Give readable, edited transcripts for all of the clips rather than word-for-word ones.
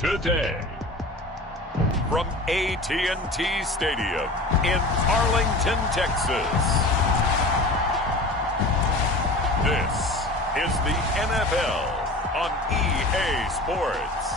today. From AT&T Stadium in Arlington, Texas. This is the NFL on EA Sports.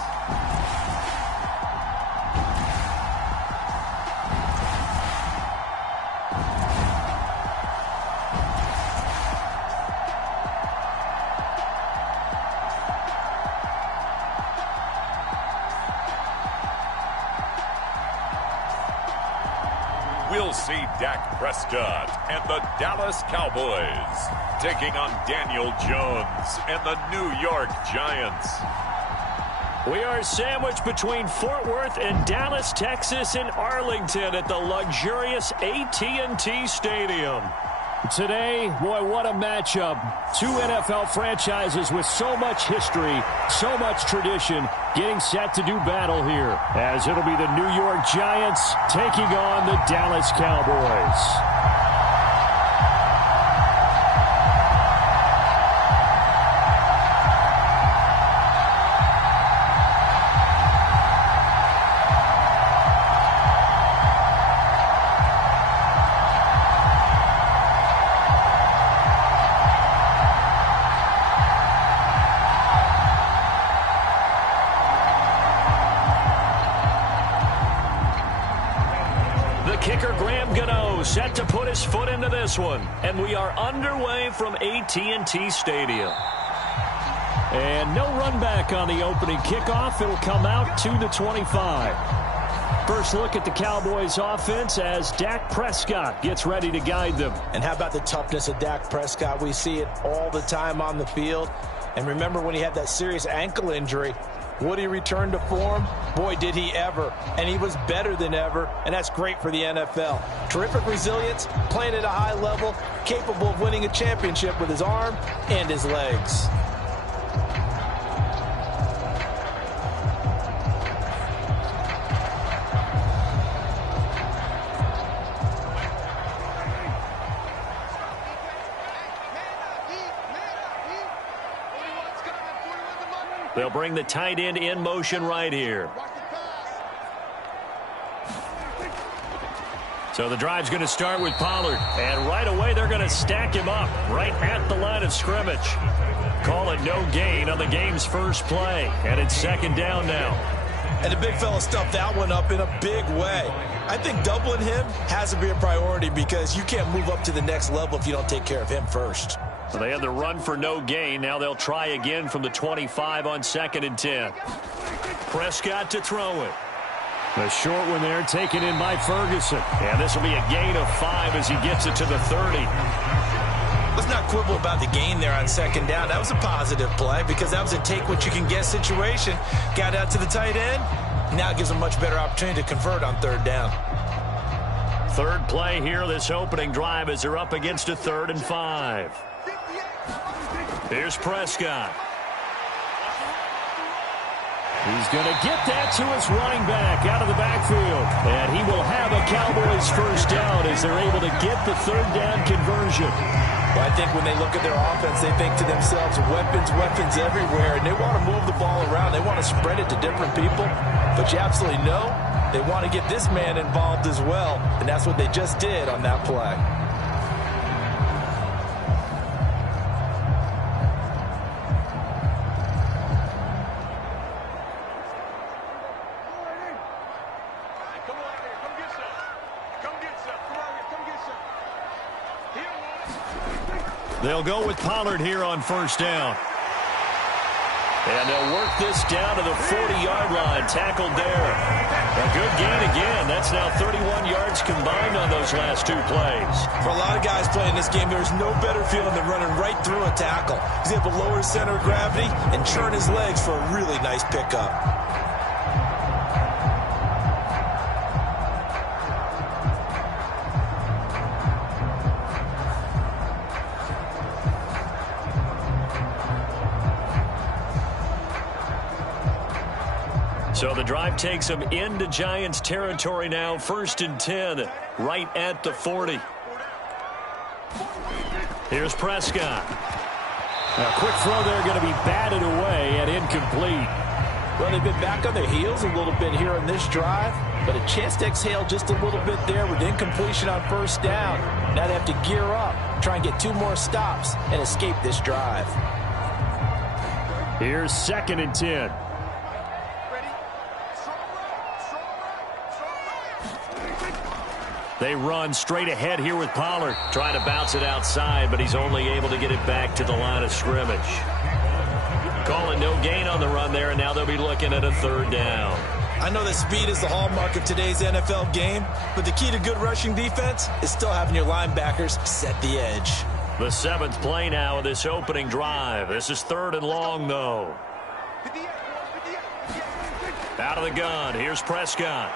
We'll see Dak Prescott and the Dallas Cowboys taking on Daniel Jones and the New York Giants. We are sandwiched between Fort Worth and Dallas, Texas, and Arlington at the luxurious AT&T Stadium. Today, boy, what a matchup. Two NFL franchises with so much history, so much tradition, getting set to do battle here, as it'll be the New York Giants taking on the Dallas Cowboys. Set to put his foot into this one, and we are underway from AT&T Stadium. And no run back on the opening kickoff. It'll come out to the 25. First look at the Cowboys offense as Dak Prescott gets ready to guide them. And how about the toughness of Dak Prescott? We see it all the time on the field. And remember when he had that serious ankle injury, would he return to form? Boy, did he ever. And he was better than ever, and that's great for the NFL. Terrific resilience, playing at a high level, capable of winning a championship with his arm and his legs. They'll bring the tight end in motion right here. So the drive's going to start with Pollard. And right away, they're going to stack him up right at the line of scrimmage. Call it no gain on the game's first play. And it's second down now. And the big fella stuffed that one up in a big way. I think doubling him has to be a priority because you can't move up to the next level if you don't take care of him first. So they had the run for no gain. Now they'll try again from the 25 on 2nd and 10. Prescott to throw it. The short one there taken in by Ferguson. And this will be a gain of 5 as he gets it to the 30. Let's not quibble about the gain there on 2nd down. That was a positive play because that was a take-what-you-can-get situation. Got out to the tight end. Now it gives a much better opportunity to convert on 3rd down. Third play here, this opening drive as they're up against a 3rd and 5. Here's Prescott. He's going to get that to his running back out of the backfield. And he will have a Cowboys first down as they're able to get the 3rd down conversion. Well, I think when they look at their offense, they think to themselves, weapons everywhere. And they want to move the ball around. They want to spread it to different people. But you absolutely know they want to get this man involved as well. And that's what they just did on that play. They'll go with Pollard here on 1st down. And they'll work this down to the 40-yard line. Tackled there. A good gain again. That's now 31 yards combined on those last 2 plays. For a lot of guys playing this game, there's no better feeling than running right through a tackle. He's able to lower his center of gravity and turn his legs for a really nice pickup. So the drive takes them into Giants territory now. 1st and 10, right at the 40. Here's Prescott. A quick throw there going to be batted away and incomplete. Well, they've been back on their heels a little bit here in this drive, but a chance to exhale just a little bit there with incompletion on first down. Now they have to gear up, try and get 2 more stops, and escape this drive. Here's 2nd and 10. They run straight ahead here with Pollard. Trying to bounce it outside, but he's only able to get it back to the line of scrimmage. Calling no gain on the run there, and now they'll be looking at a 3rd down. I know that speed is the hallmark of today's NFL game, but the key to good rushing defense is still having your linebackers set the edge. The 7th play now of this opening drive. This is 3rd and long, though. Out of the gun, here's Prescott.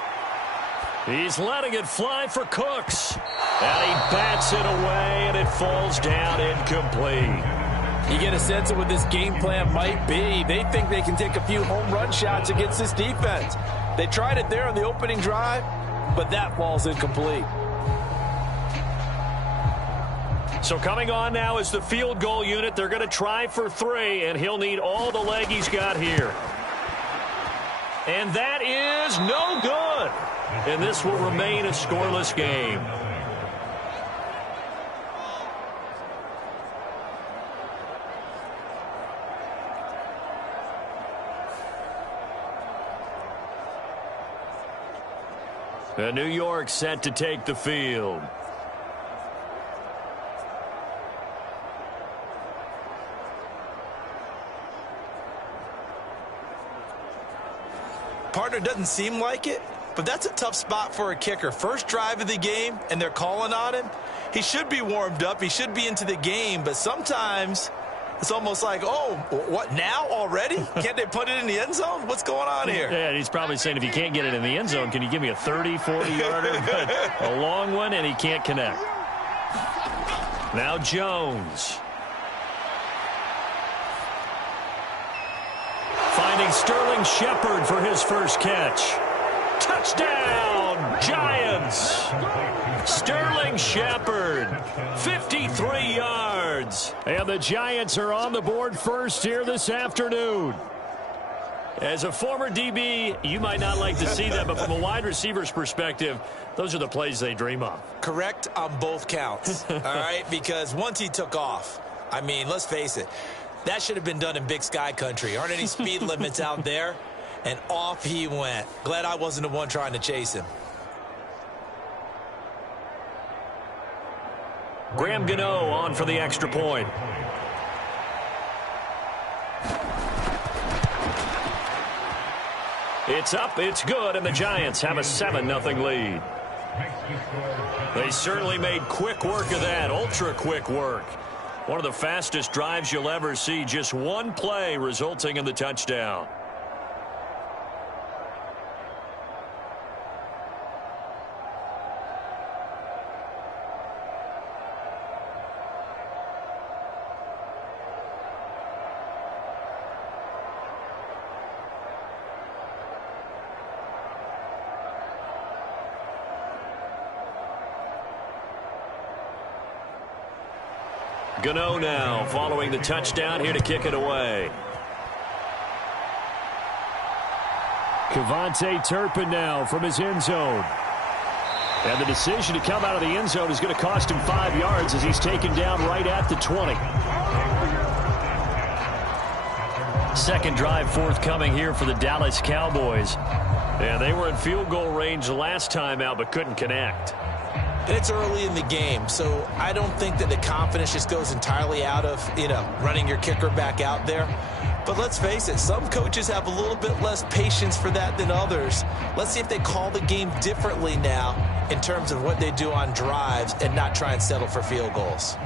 He's letting it fly for Cooks. And he bats it away, and it falls down incomplete. You get a sense of what this game plan might be. They think they can take a few home run shots against this defense. They tried it there on the opening drive, but that falls incomplete. So coming on now is the field goal unit. They're going to try for 3, and he'll need all the leg he's got here. And that is no good. And this will remain a scoreless game. New York set to take the field. Partner, doesn't seem like it, but that's a tough spot for a kicker. First drive of the game, and they're calling on him. He should be warmed up. He should be into the game, but sometimes it's almost like, oh, what, now already? Can't they put it in the end zone? What's going on here? Yeah, he's probably saying, if you can't get it in the end zone, can you give me a 30, 40-yarder? But a long one, and he can't connect. Now Jones. Finding Sterling Shepard for his first catch. Touchdown, Giants! Sterling Shepard, 53 yards. And the Giants are on the board first here this afternoon. As a former DB, you might not like to see that, but from a wide receiver's perspective, those are the plays they dream of. Correct on both counts, all right? Because once he took off, I mean, let's face it, that should have been done in Big Sky Country. Aren't any speed limits out there? And off he went. Glad I wasn't the one trying to chase him. Graham Gano on for the extra point. It's up, it's good, and the Giants have a 7-0 lead. They certainly made quick work of that, ultra-quick work. One of the fastest drives you'll ever see, just one play resulting in the touchdown. Gano now following the touchdown here to kick it away. Kevontae Turpin now from his end zone. And the decision to come out of the end zone is going to cost him 5 yards as he's taken down right at the 20. Second drive forthcoming here for the Dallas Cowboys. And they were in field goal range the last time out but couldn't connect. And it's early in the game, so I don't think that the confidence just goes entirely out of, running your kicker back out there. But let's face it, some coaches have a little bit less patience for that than others. Let's see if they call the game differently now in terms of what they do on drives and not try and settle for field goals.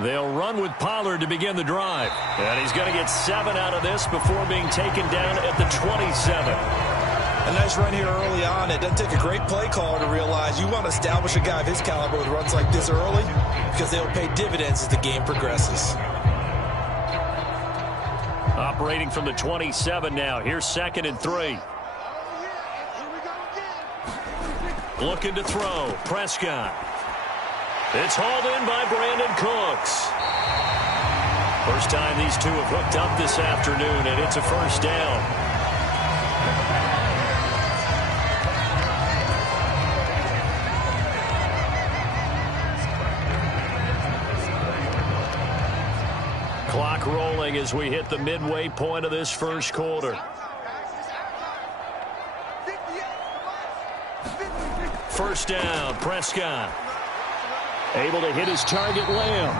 They'll run with Pollard to begin the drive. And he's going to get 7 out of this before being taken down at the 27. A nice run here early on. It doesn't take a great play caller to realize you want to establish a guy of his caliber with runs like this early because they'll pay dividends as the game progresses. Operating from the 27 now. Here's 2nd and 3. Looking to throw. Prescott. It's hauled in by Brandon Cooks. First time these two have hooked up this afternoon, and it's a first down. Clock rolling as we hit the midway point of this first quarter. First down, Prescott. Able to hit his target, Lamb.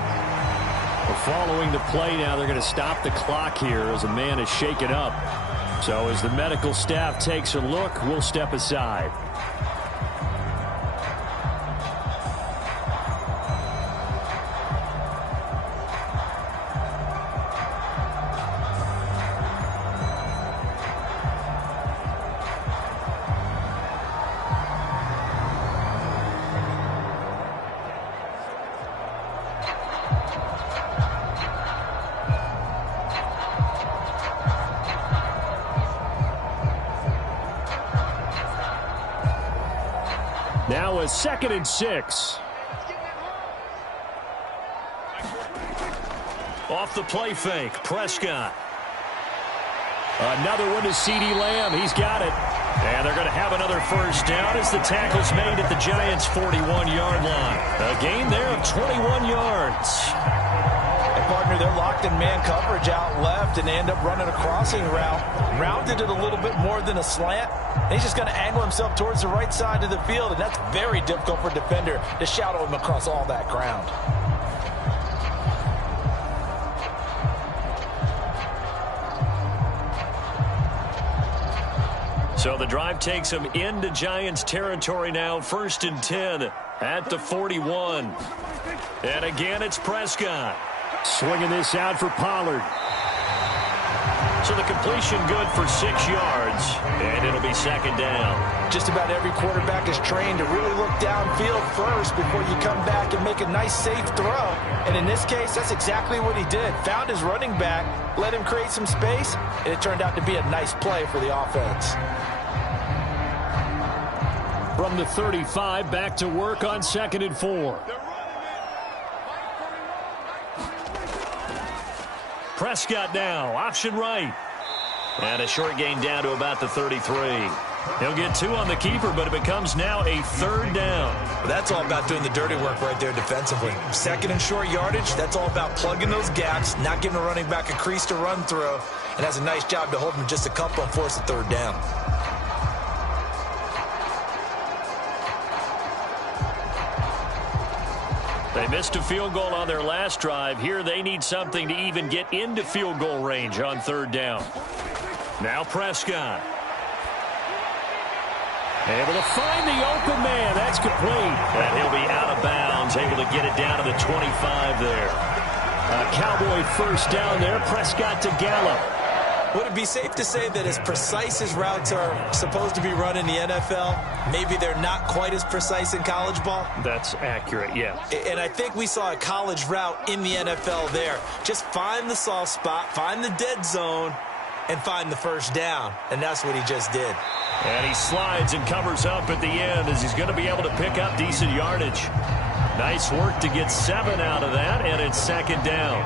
Following the play now, they're going to stop the clock here as a man is shaken up. So as the medical staff takes a look, we'll step aside. Now a 2nd and 6. Off the play fake, Prescott. Another one to CeeDee Lamb. He's got it. And they're going to have another first down as the tackle's made at the Giants' 41-yard line. A gain there of 21 yards. And partner, they're locked in man coverage out left, and they end up running a crossing route. Rounded it a little bit more than a slant. And he's just going to angle himself towards the right side of the field, and that's very difficult for a defender to shadow him across all that ground. So the drive takes him into Giants territory now, 1st and 10 at the 41. And again, it's Prescott. Swinging this out for Pollard. So the completion good for 6 yards, and it'll be 2nd down. Just about every quarterback is trained to really look downfield first before you come back and make a nice, safe throw. And in this case, that's exactly what he did. Found his running back, let him create some space, and it turned out to be a nice play for the offense. From the 35, back to work on 2nd and 4. Prescott now, option right. And a short gain down to about the 33. He'll get 2 on the keeper, but it becomes now a 3rd down. Well, that's all about doing the dirty work right there defensively. 2nd and short yardage, that's all about plugging those gaps, not giving a running back a crease to run through, and has a nice job to hold him just a couple and force a 3rd down. They missed a field goal on their last drive. Here they need something to even get into field goal range on 3rd down. Now Prescott. Able to find the open man. That's complete. And he'll be out of bounds, able to get it down to the 25 there. A Cowboy first down there. Prescott to Gallup. Would it be safe to say that as precise as routes are supposed to be run in the NFL, maybe they're not quite as precise in college ball? That's accurate, yeah. And I think we saw a college route in the NFL there. Just find the soft spot, find the dead zone, and find the first down. And that's what he just did. And he slides and covers up at the end as he's going to be able to pick up decent yardage. Nice work to get 7 out of that, and it's 2nd down.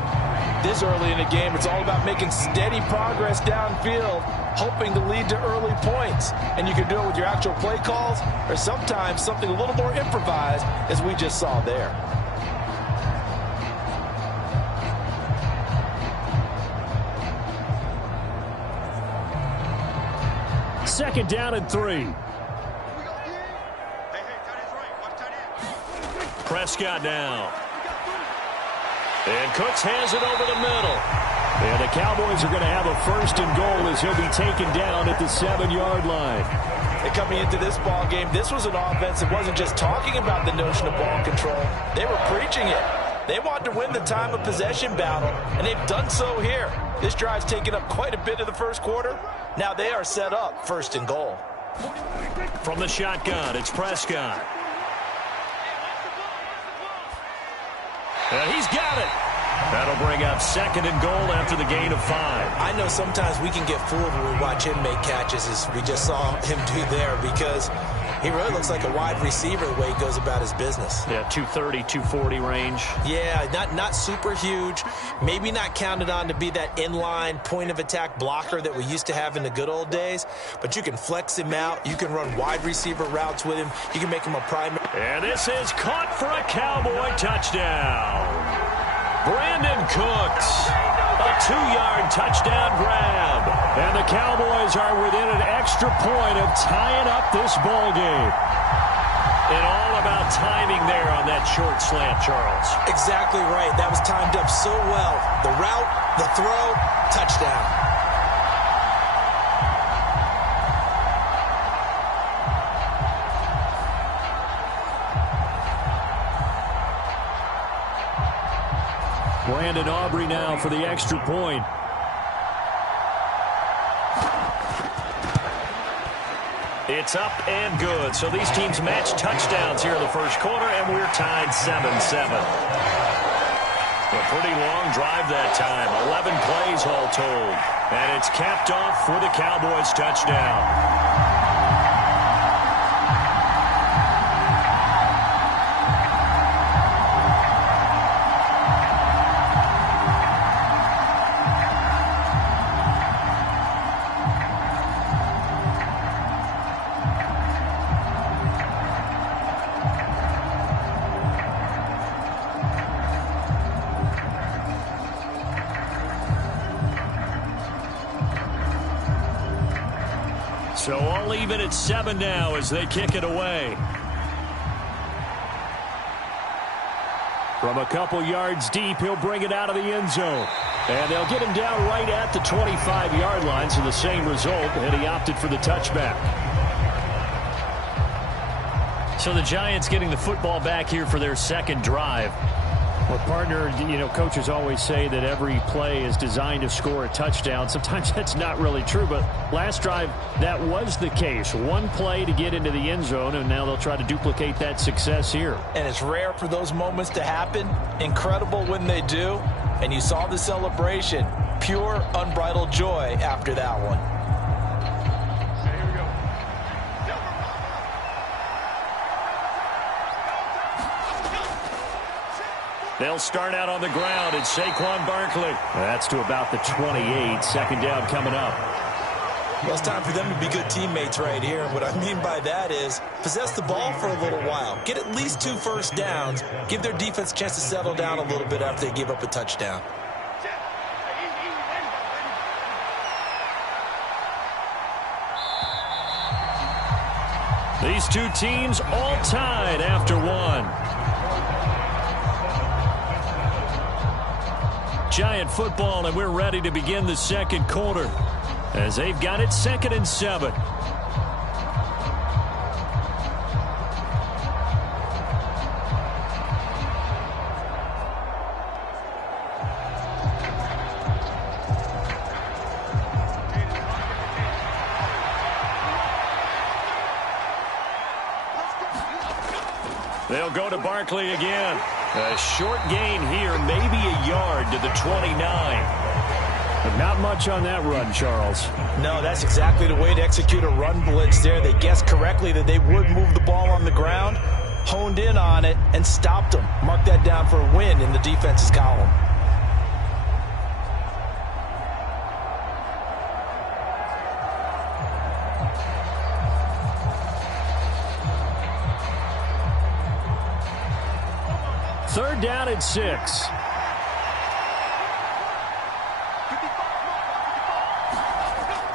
This early in the game, it's all about making steady progress downfield, hoping to lead to early points. And you can do it with your actual play calls or sometimes something a little more improvised, as we just saw there. Second down and 3. Prescott now. And Cooks has it over the middle. And the Cowboys are going to have a 1st and goal as he'll be taken down at the 7-yard line. And coming into this ball game, this was an offense that wasn't just talking about the notion of ball control. They were preaching it. They wanted to win the time of possession battle, and they've done so here. This drive's taken up quite a bit of the first quarter. Now they are set up 1st and goal. From the shotgun, it's Prescott. And he's got it. That'll bring up 2nd and goal after the gain of 5. I know sometimes we can get fooled when we watch him make catches, as we just saw him do there, because He really looks like a wide receiver the way he goes about his business. Yeah, 230, 240 range. Yeah, not super huge. Maybe not counted on to be that inline point-of-attack blocker that we used to have in the good old days. But you can flex him out. You can run wide receiver routes with him. You can make him a primary. And this is caught for a Cowboy touchdown. Brandon Cooks, a 2-yard touchdown grab. And the Cowboys are within an extra point of tying up this ball game. And all about timing there on that short slant, Charles. Exactly right. That was timed up so well. The route, the throw, touchdown. Brandon Aubrey now for the extra point. It's up and good. So these teams match touchdowns here in the first quarter, and we're tied 7-7. A pretty long drive that time. 11 plays all told. And it's capped off for the Cowboys touchdown. So all even at 7 now as they kick it away. From a couple yards deep, he'll bring it out of the end zone. And they'll get him down right at the 25-yard line, so the same result, and he opted for the touchback. So the Giants getting the football back here for their second drive. Well, partner, coaches always say that every play is designed to score a touchdown. Sometimes that's not really true, but last drive, that was the case. One play to get into the end zone, and now they'll try to duplicate that success here. And it's rare for those moments to happen. Incredible when they do. And you saw the celebration. Pure, unbridled joy after that one. They'll start out on the ground at Saquon Barkley. That's to about the 28. Second down coming up. Well, it's time for them to be good teammates right here. What I mean by that is possess the ball for a little while. Get at least 2 first downs. Give their defense a chance to settle down a little bit after they give up a touchdown. These two teams all tied after one. Giant football, and we're ready to begin the second quarter as they've got it 2nd and 7. They'll go to Barkley again. A short gain here, maybe a yard to the 29. But not much on that run, Charles. No, that's exactly the way to execute a run blitz there. They guessed correctly that they would move the ball on the ground, honed in on it, and stopped them. Mark that down for a win in the defense's column. Third down at 6.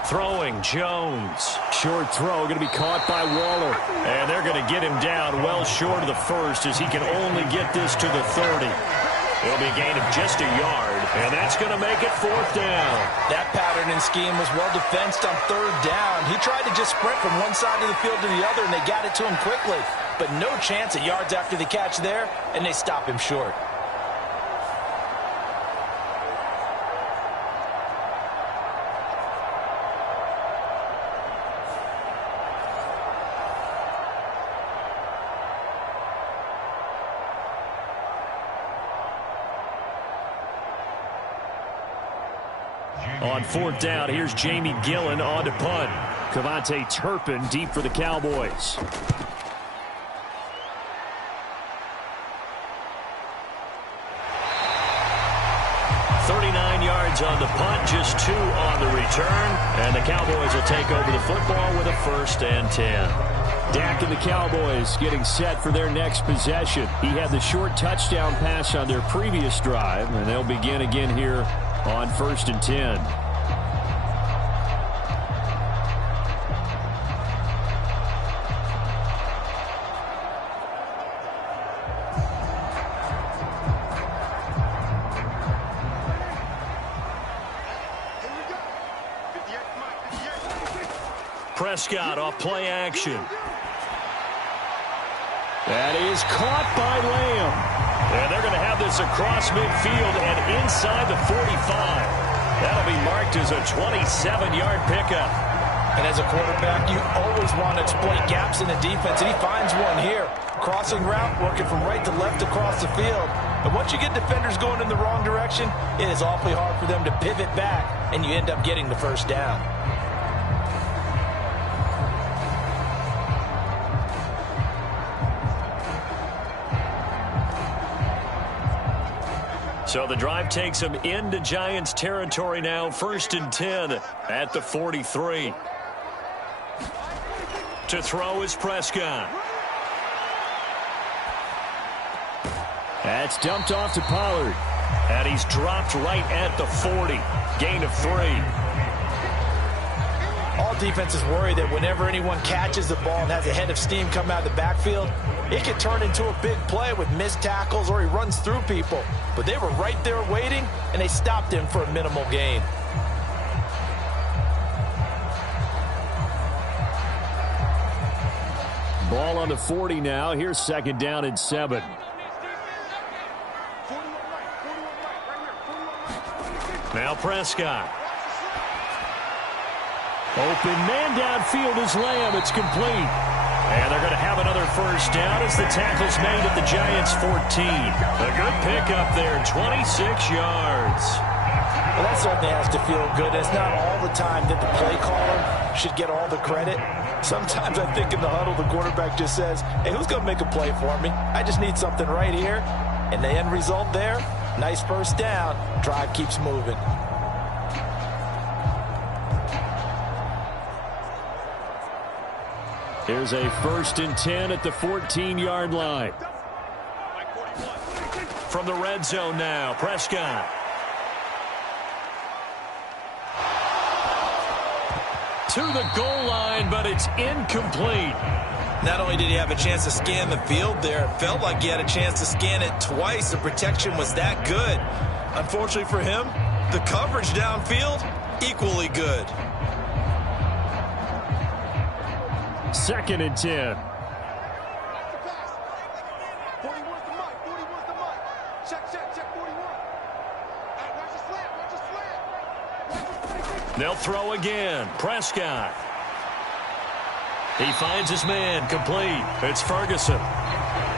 Throwing, Jones. Short throw, going to be caught by Waller. And they're going to get him down well short of the first as he can only get this to the 30. It'll be a gain of just a yard, and that's going to make it 4th down. That pattern and scheme was well defensed on 3rd down. He tried to just sprint from one side of the field to the other, and they got it to him quickly. But no chance at yards after the catch there, and they stop him short. On 4th down, here's Jamie Gillen on to punt. Turpin deep for the Cowboys. 39 yards on the punt, just 2 on the return. And the Cowboys will take over the football with a 1st and 10. Dak and the Cowboys getting set for their next possession. He had the short touchdown pass on their previous drive, and they'll begin again here on 1st and 10. Prescott off play action. That is caught by Lamb. And they're going to have this across midfield and inside the 45. That'll be marked as a 27-yard pickup. And as a quarterback, you always want to exploit gaps in the defense, and he finds one here. Crossing route, working from right to left across the field. And once you get defenders going in the wrong direction, it is awfully hard for them to pivot back, and you end up getting the first down. So the drive takes them into Giants territory now. 1st and 10 at the 43. To throw is Prescott. That's dumped off to Pollard. And he's dropped right at the 40. Gain of 3. All defenses worry that whenever anyone catches the ball and has a head of steam come out of the backfield, it can turn into a big play with missed tackles or he runs through people. But they were right there waiting, and they stopped him for a minimal gain. Ball on the 40 now. Here's 2nd down and 7. Now Prescott. Open man downfield is Lamb. It's complete. And they're going to have another first down as the tackle's made at the Giants' 14. A good pickup there, 26 yards. Well, that certainly has to feel good. It's not all the time that the play caller should get all the credit. Sometimes I think in the huddle, the quarterback just says, hey, who's going to make a play for me? I just need something right here. And the end result there, nice first down. Drive keeps moving. Here's a 1st and 10 at the 14-yard line. From the red zone now, Prescott. To the goal line, but it's incomplete. Not only did he have a chance to scan the field there, it felt like he had a chance to scan it twice. The protection was that good. Unfortunately for him, the coverage downfield, equally good. 2nd and 10. They'll throw again. Prescott. He finds his man. Complete. It's Ferguson.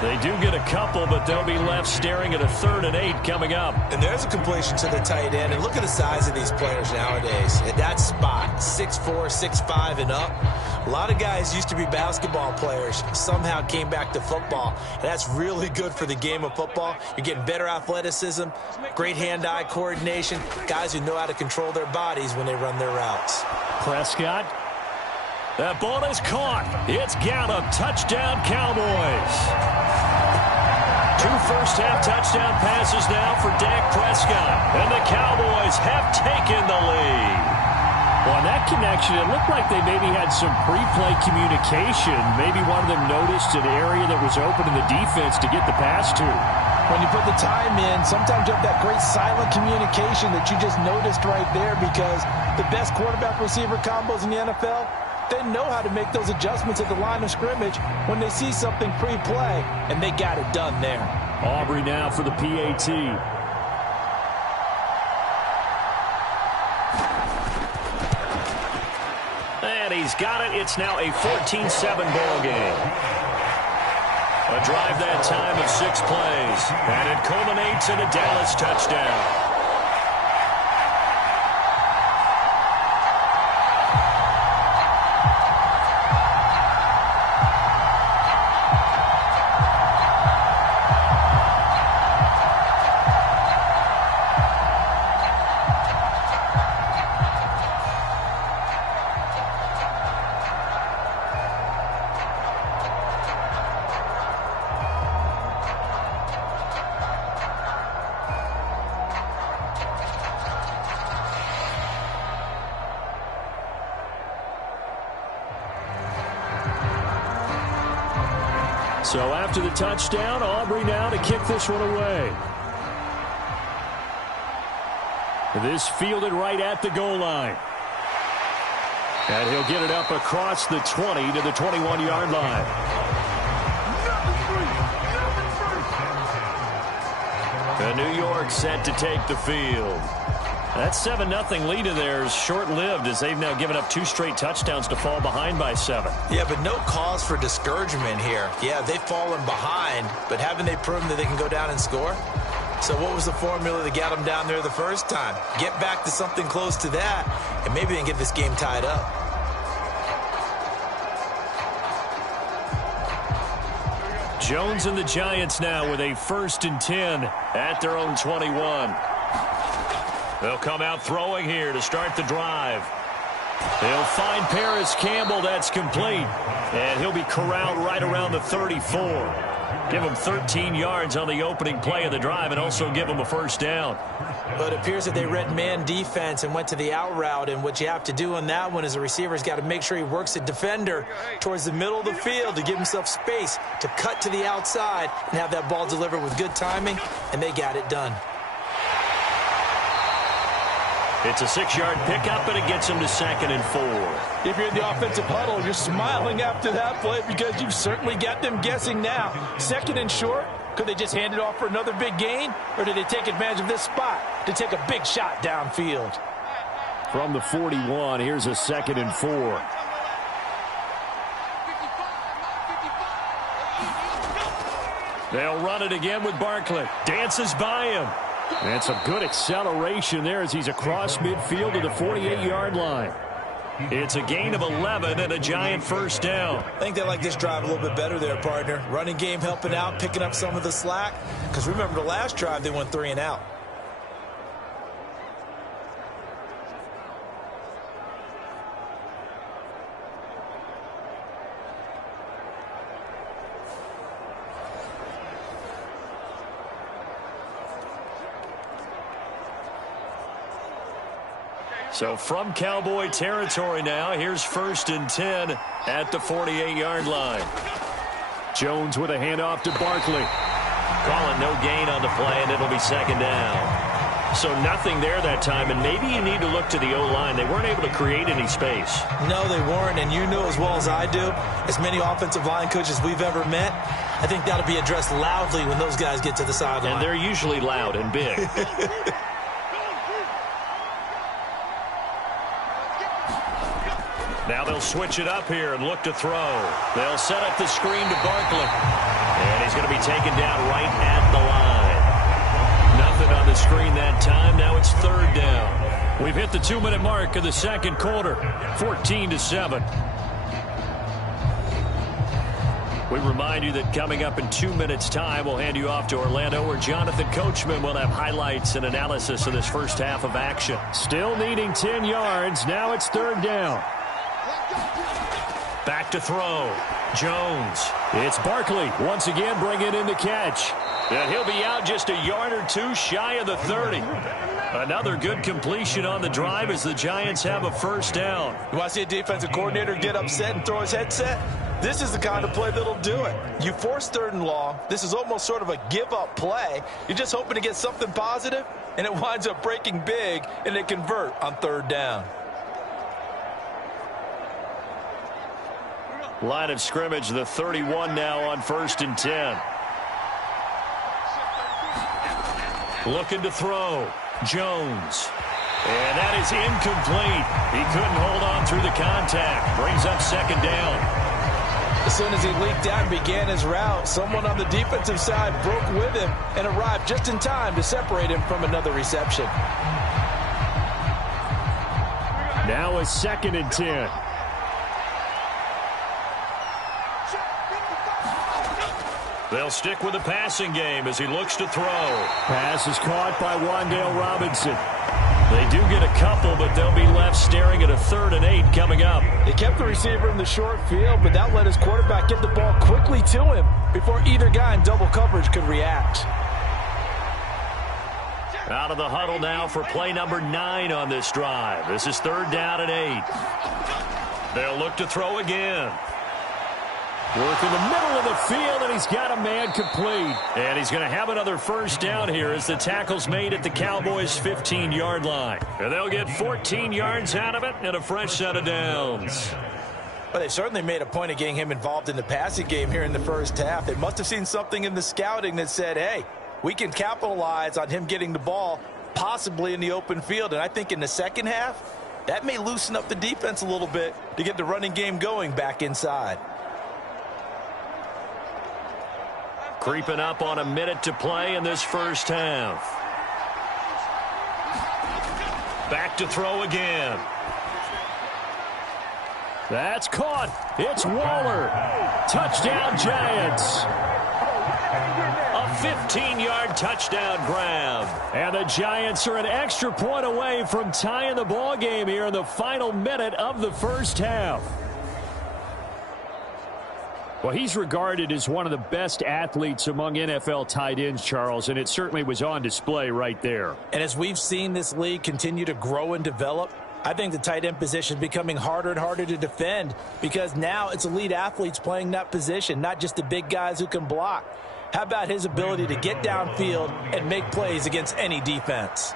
They do get a couple, but they'll be left staring at a 3rd and 8 coming up. And there's a completion to the tight end. And look at the size of these players nowadays. At that spot, 6'4", 6'5", and up. A lot of guys used to be basketball players, somehow came back to football. And that's really good for the game of football. You're getting better athleticism, great hand-eye coordination, guys who know how to control their bodies when they run their routes. Prescott. That ball is caught. It's Gallup. Touchdown, Cowboys. 2 first-half touchdown passes now for Dak Prescott. And the Cowboys have taken the lead. Well, on that connection, it looked like they maybe had some pre-play communication. Maybe one of them noticed an area that was open in the defense to get the pass to. When you put the time in, sometimes you have that great silent communication that you just noticed right there, because the best quarterback-receiver combos in the NFL, they know how to make those adjustments at the line of scrimmage when they see something pre-play, and they got it done there. Aubrey now for the PAT. And he's got it. It's now a 14-7 ball game. A drive that time of 6 plays, and it culminates in a Dallas touchdown. So after the touchdown, Aubrey now to kick this one away. This fielded right at the goal line. And he'll get it up across the 20 to the 21-yard line. And New York set to take the field. That 7-0 lead of theirs short-lived as they've now given up 2 straight touchdowns to fall behind by 7. Yeah, but no cause for discouragement here. Yeah, they've fallen behind, but haven't they proven that they can go down and score? So what was the formula that got them down there the first time? Get back to something close to that, and maybe they can get this game tied up. Jones and the Giants now with a 1st and 10 at their own 21. They'll come out throwing here to start the drive. They'll find Paris Campbell. That's complete. And he'll be corralled right around the 34. Give him 13 yards on the opening play of the drive and also give him a 1st down. But it appears that they read man defense and went to the out route. And what you have to do on that one is the receiver's got to make sure he works the defender towards the middle of the field to give himself space to cut to the outside and have that ball delivered with good timing. And they got it done. It's a 6-yard pickup, and it gets him to 2nd and 4. If you're in the offensive huddle, you're smiling after that play because you've certainly got them guessing now. 2nd and short, could they just hand it off for another big gain? Or did they take advantage of this spot to take a big shot downfield? From the 41, here's a 2nd and 4. They'll run it again with Barkley. Dances by him. And some good acceleration there as he's across midfield to the 48-yard line. It's a gain of 11 and a Giant 1st down. I think they like this drive a little bit better there, partner. Running game helping out, picking up some of the slack. Because remember the last drive, they went 3 and out. So from Cowboy territory now, here's 1st and 10 at the 48-yard line. Jones with a handoff to Barkley. Calling no gain on the play, and it'll be 2nd down. So nothing there that time, and maybe you need to look to the O-line. They weren't able to create any space. No, they weren't, and you know as well as I do, as many offensive line coaches we've ever met, I think that'll be addressed loudly when those guys get to the sideline. And they're usually loud and big. Now they'll switch it up here and look to throw. They'll set up the screen to Barkley. And he's going to be taken down right at the line. Nothing on the screen that time. Now it's 3rd down. We've hit the 2-minute mark of the 2nd quarter. 14-7. We remind you that coming up in 2 minutes' time, we'll hand you off to Orlando, where Jonathan Coachman will have highlights and analysis of this first half of action. Still needing 10 yards. Now it's 3rd down. Back to throw. Jones. It's Barkley once again bringing in the catch. And he'll be out just a yard or 2 shy of the 30. Another good completion on the drive as the Giants have a 1st down. You want to see a defensive coordinator get upset and throw his headset? This is the kind of play that'll do it. You force 3rd and long. This is almost sort of a give-up play. You're just hoping to get something positive, and it winds up breaking big, and they convert on 3rd down. Line of scrimmage, the 31 now on 1st and 10. Looking to throw. Jones. And that is incomplete. He couldn't hold on through the contact. Brings up 2nd down. As soon as he leaked out and began his route, someone on the defensive side broke with him and arrived just in time to separate him from another reception. Now a 2nd and 10. They'll stick with the passing game as he looks to throw. Pass is caught by Wan'Dale Robinson. They do get a couple, but they'll be left staring at a 3rd and 8 coming up. They kept the receiver in the short field, but that let his quarterback get the ball quickly to him before either guy in double coverage could react. Out of the huddle now for play number 9 on this drive. This is 3rd down and 8. They'll look to throw again. Working the middle of the field, and he's got a man complete. And he's going to have another first down here as the tackle's made at the Cowboys' 15-yard line. And they'll get 14 yards out of it and a fresh set of downs. Well, they certainly made a point of getting him involved in the passing game here in the first half. They must have seen something in the scouting that said, hey, we can capitalize on him getting the ball possibly in the open field. And I think in the second half, that may loosen up the defense a little bit to get the running game going back inside. Creeping up on a minute to play in this first half. Back to throw again. That's caught. It's Waller. Touchdown, Giants. A 15-yard touchdown grab. And the Giants are an extra point away from tying the ball game here in the final minute of the first half. Well, he's regarded as one of the best athletes among NFL tight ends, Charles, and it certainly was on display right there. And as we've seen this league continue to grow and develop, I think the tight end position is becoming harder and harder to defend because now it's elite athletes playing that position, not just the big guys who can block. How about his ability to get downfield and make plays against any defense?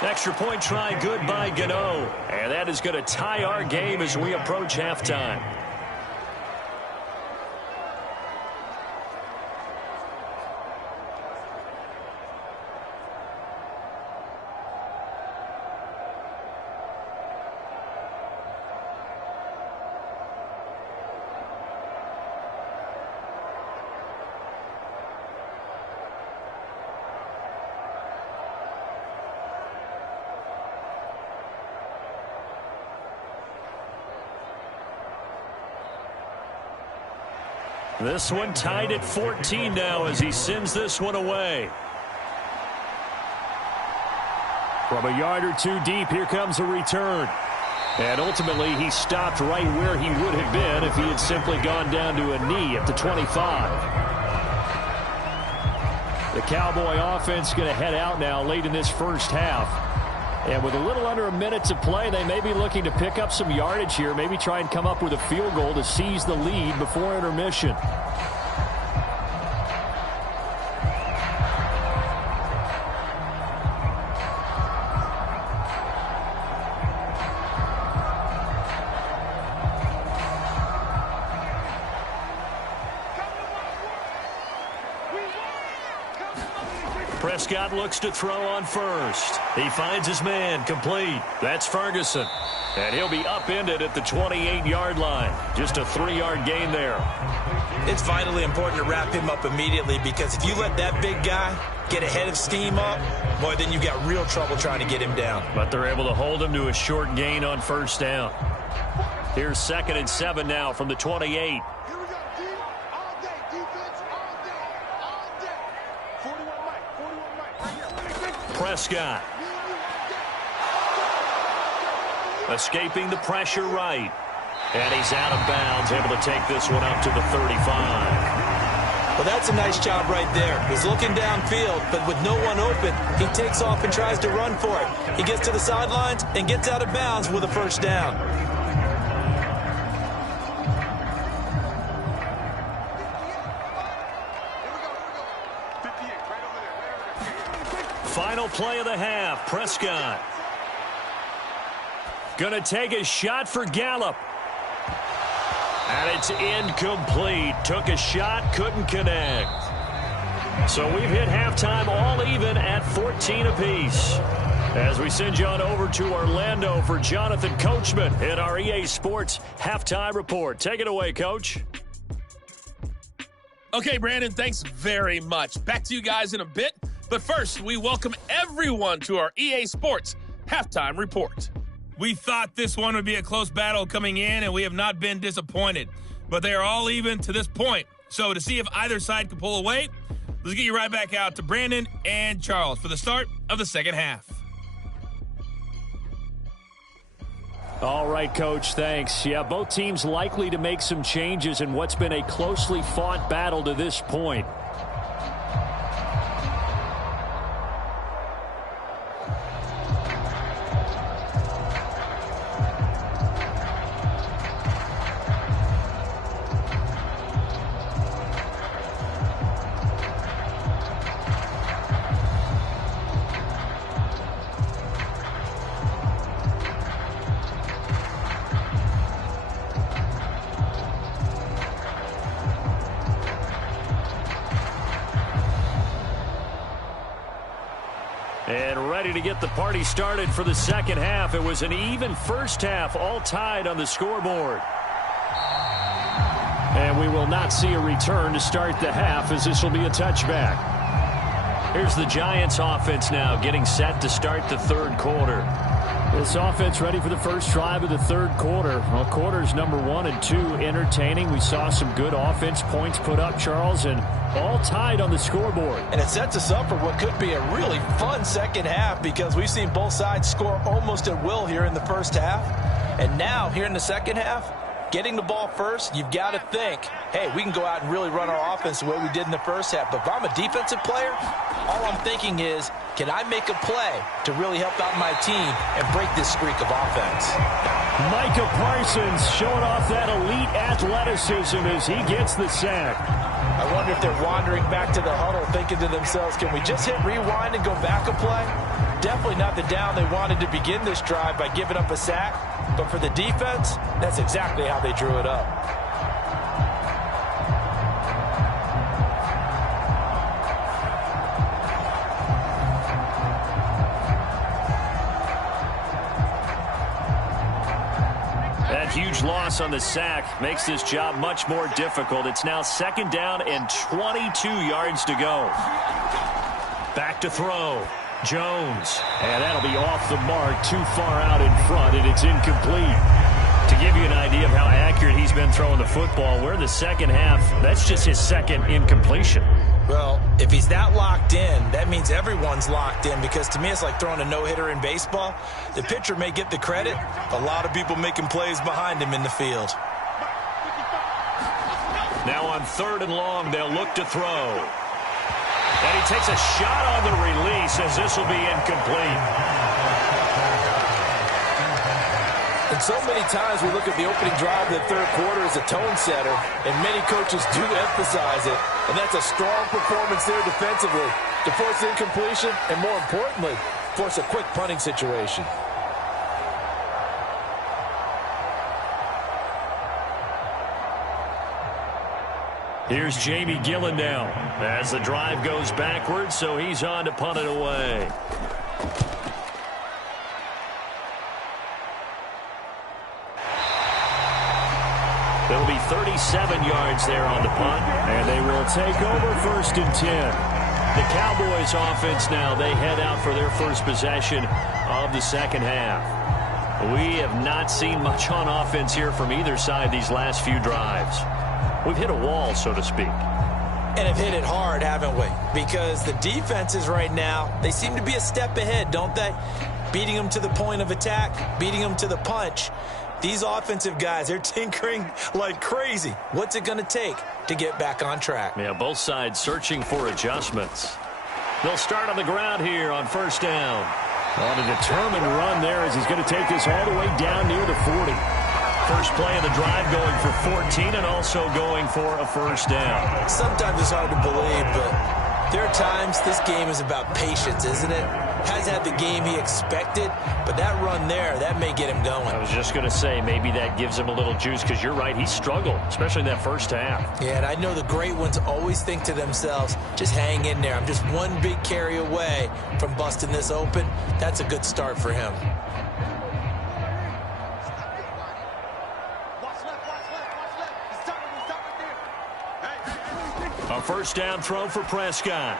Extra point try good by Gano. And that is going to tie our game as we approach halftime. This one tied at 14 now as he sends this one away. From a yard or two deep, here comes a return. And ultimately, he stopped right where he would have been if he had simply gone down to a knee at the 25. The Cowboy offense going to head out now late in this first half. And with a little under a minute to play, they may be looking to pick up some yardage here, maybe try and come up with a field goal to seize the lead before intermission. Prescott looks to throw on first. He finds his man complete. That's Ferguson. And he'll be upended at the 28-yard line. Just a 3-yard gain there. It's vitally important to wrap him up immediately because if you let that big guy get ahead of steam up, boy, then you got real trouble trying to get him down. But they're able to hold him to a short gain on first down. Here's 2nd and 7 now from the 28. Prescott. Escaping the pressure right. And he's out of bounds, able to take this one up to the 35. Well, that's a nice job right there. He's looking downfield, but with no one open, he takes off and tries to run for it. He gets to the sidelines and gets out of bounds with a first down. Final play of the half. Prescott gonna take a shot for Gallup. And it's incomplete. Took a shot, couldn't connect. So we've hit halftime all even at 14 apiece. As we send you on over to Orlando for Jonathan Coachman in our EA Sports Halftime Report. Take it away, Coach. Okay, Brandon, thanks very much. Back to you guys in a bit. But first, we welcome everyone to our EA Sports Halftime Report. We thought this one would be a close battle coming in, and we have not been disappointed. But they are all even to this point. So to see if either side can pull away, let's get you right back out to Brandon and Charles for the start of the second half. All right, Coach, thanks. Yeah, both teams likely to make some changes in what's been a closely fought battle to this point. And ready to get the party started for the second half. It was an even first half, all tied on the scoreboard. And we will not see a return to start the half, as this will be a touchback. Here's the Giants offense now getting set to start the third quarter. This offense ready for the first drive of the third quarter. Well, quarters number 1 and 2 entertaining. We saw some good offense points put up, Charles, and all tied on the scoreboard. And it sets us up for what could be a really fun second half, because we've seen both sides score almost at will here in the first half. And now, here in the second half, getting the ball first, you've got to think, hey, we can go out and really run our offense the way we did in the first half. But if I'm a defensive player, all I'm thinking is, can I make a play to really help out my team and break this streak of offense? Micah Parsons showing off that elite athleticism as he gets the sack. I wonder if they're wandering back to the huddle thinking to themselves, can we just hit rewind and go back a play? Definitely not the down they wanted to begin this drive by giving up a sack. But for the defense, that's exactly how they drew it up. That huge loss on the sack makes this job much more difficult. It's now second down and 22 yards to go. Back to throw. Jones. And that'll be off the mark, too far out in front, and it's incomplete. To give you an idea of how accurate he's been throwing the football, we're in the second half. That's just his second incompletion. Well, if he's that locked in, that means everyone's locked in, because to me it's like throwing a no-hitter in baseball. The pitcher may get the credit, a lot of people making plays behind him in the field. Now on third and long, they'll look to throw. And he takes a shot on the release, as this will be incomplete. And so many times we look at the opening drive of the third quarter as a tone setter, and many coaches do emphasize it. And that's a strong performance there defensively to force incompletion and, more importantly, force a quick punting situation. Here's Jamie Gillen now as the drive goes backwards, so he's on to punt it away. There'll be 37 yards there on the punt, and they will take over first and 10. The Cowboys offense now, they head out for their first possession of the second half. We have not seen much on offense here from either side these last few drives. We've hit a wall, so to speak. And have hit it hard, haven't we? Because the defenses right now, they seem to be a step ahead, don't they? Beating them to the point of attack, beating them to the punch. These offensive guys, they're tinkering like crazy. What's it going to take to get back on track? Yeah, both sides searching for adjustments. They'll start on the ground here on first down. On a determined run there as he's going to take this all the way down near the 40. First play of the drive going for 14 and also going for a first down. Sometimes it's hard to believe, but there are times this game is about patience, isn't it? Hasn't had the game he expected, but that run there, that may get him going. I was just going to say, maybe that gives him a little juice, because you're right, he struggled, especially in that first half. Yeah, and I know the great ones always think to themselves, just hang in there. I'm just one big carry away from busting this open. That's a good start for him. A first down throw for Prescott.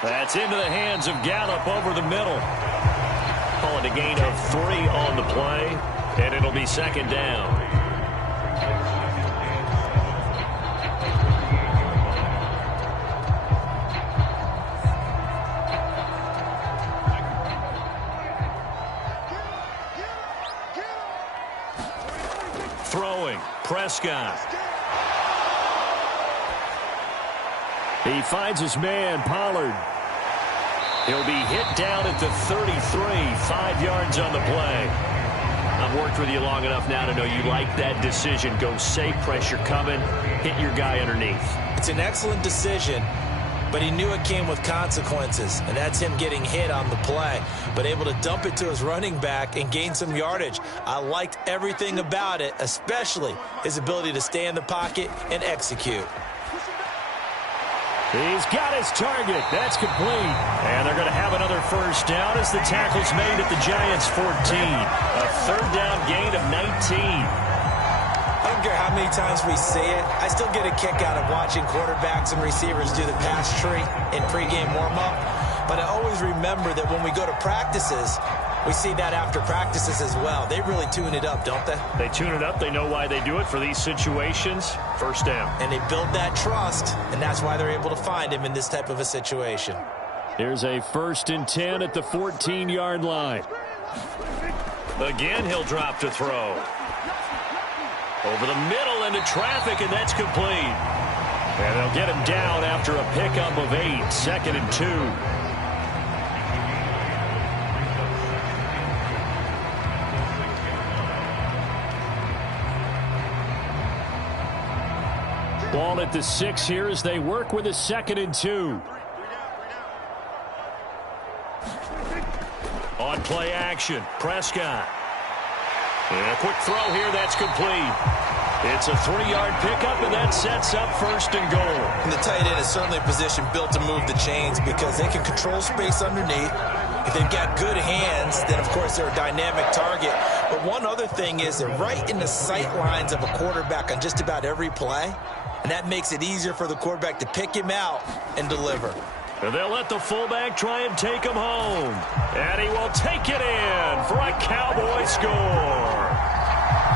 That's into the hands of Gallup over the middle. Call it a gain of 3 on the play, and it'll be second down. Throwing, Prescott. He finds his man, Pollard. He'll be hit down at the 33, 5 yards on the play. I've worked with you long enough now to know you like that decision. Go safe, pressure coming, hit your guy underneath. It's an excellent decision, but he knew it came with consequences, and that's him getting hit on the play, but able to dump it to his running back and gain some yardage. I liked everything about it, especially his ability to stay in the pocket and execute. He's got his target. That's complete. And they're going to have another first down as the tackle's made at the Giants' 14. A third down gain of 19. I don't care how many times we see it. I still get a kick out of watching quarterbacks and receivers do the pass tree in pregame warm-up. But I always remember that when we go to practices, we see that after practices as well. They really tune it up, don't they? They tune it up. They know why they do it for these situations. First down. And they build that trust, and that's why they're able to find him in this type of a situation. Here's a 1st and 10 at the 14-yard line. Again, he'll drop to throw. Over the middle into traffic, and that's complete. And they'll get him down after a pickup of 8. 2nd and 2. Ball at the 6 here as they work with a 2nd and 2. On play action, Prescott. And a quick throw here, that's complete. It's a 3-yard pickup, and that sets up 1st and goal. And the tight end is certainly a position built to move the chains because they can control space underneath. If they've got good hands, then, of course, they're a dynamic target. But one other thing is they're right in the sight lines of a quarterback on just about every play. And that makes it easier for the quarterback to pick him out and deliver. And they'll let the fullback try and take him home. And he will take it in for a Cowboy score.